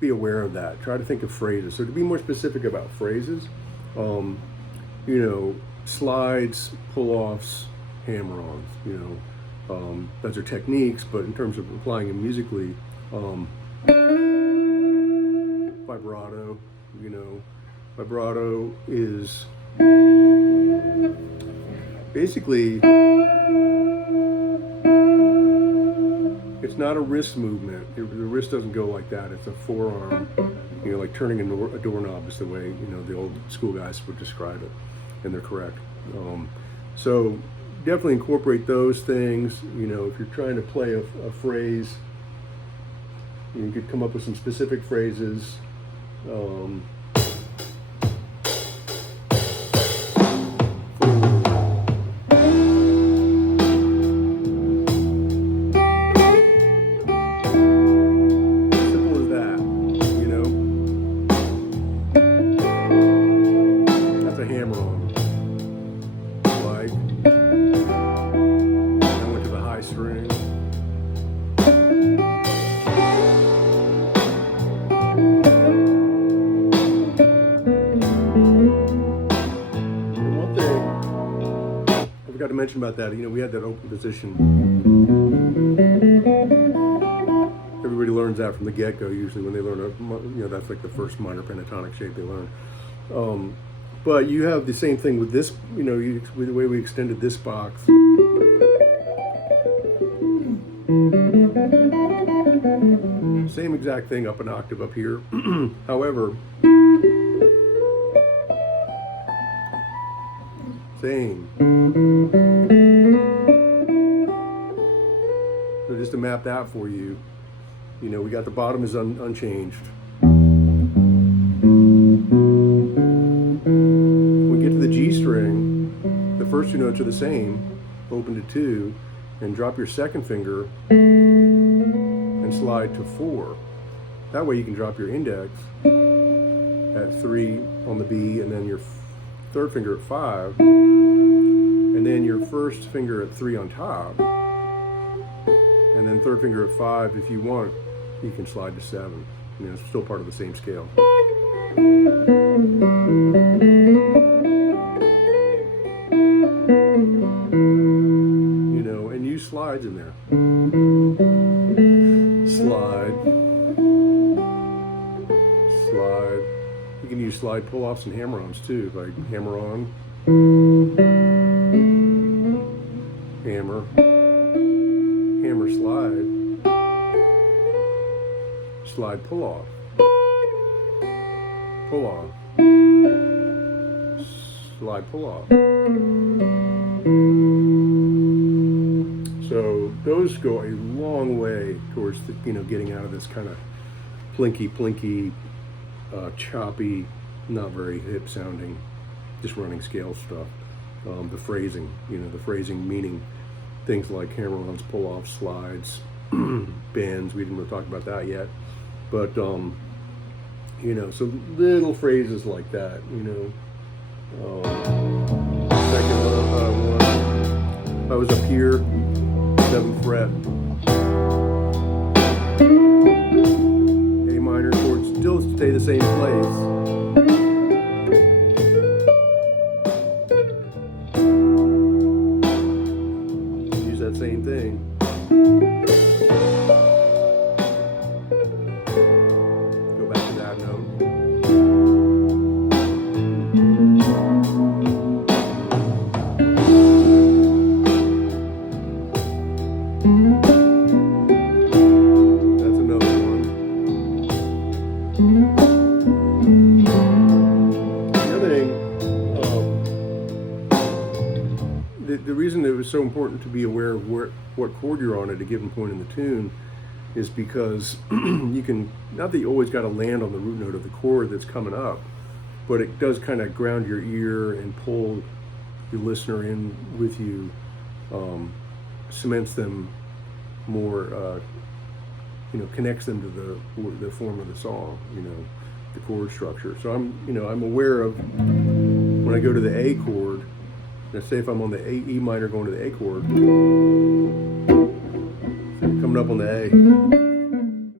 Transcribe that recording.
be aware of that. Try to think of phrases. So to be more specific about phrases, slides, pull-offs, hammer-ons, those are techniques, but in terms of applying them musically, vibrato, vibrato is basically, it's not a wrist movement. The wrist doesn't go like that. It's a forearm, like turning a doorknob is the way, the old school guys would describe it, and they're correct. So definitely incorporate those things. If you're trying to play a phrase, you could come up with some specific phrases. To mention about that, we had that open position. Everybody learns that from the get-go. Usually, when they learn that's like the first minor pentatonic shape they learn. But you have the same thing with this. With the way we extended this box. Same exact thing up an octave up here. However, same. So just to map that for you, we got the bottom is unchanged. When we get to the G string, the first two notes are the same, open to 2, and drop your second finger and slide to 4. That way you can drop your index at 3 on the B, and then your third finger at 5, and then your first finger at 3 on top, and then third finger at 5. If you want, you can slide to 7. It's still part of the same scale. And use slides in there. Slide. You can use slide pull-offs and hammer-ons too, like hammer-on, hammer, hammer slide, slide pull-off, pull-off, slide pull-off. So those go a long way towards getting out of this kind of plinky, choppy, not very hip sounding, just running scale stuff. The phrasing, the phrasing meaning things like hammer-ons, pull-offs, slides, bends. We didn't really talk about that yet, but so little phrases like that. Second one. If I was up here, 7th fret, A minor chords still stay the same place. Same thing. Go back to that note. That's another one. The other thing, the reason it was so important to be aware of what chord you're on at a given point in the tune is because you can, not that you always got to land on the root note of the chord that's coming up, but it does kind of ground your ear and pull the listener in with you, cements them more, connects them to the form of the song, the chord structure. So I'm aware of when I go to the A chord. Now say if I'm on the E minor going to the A chord, so coming up on the A.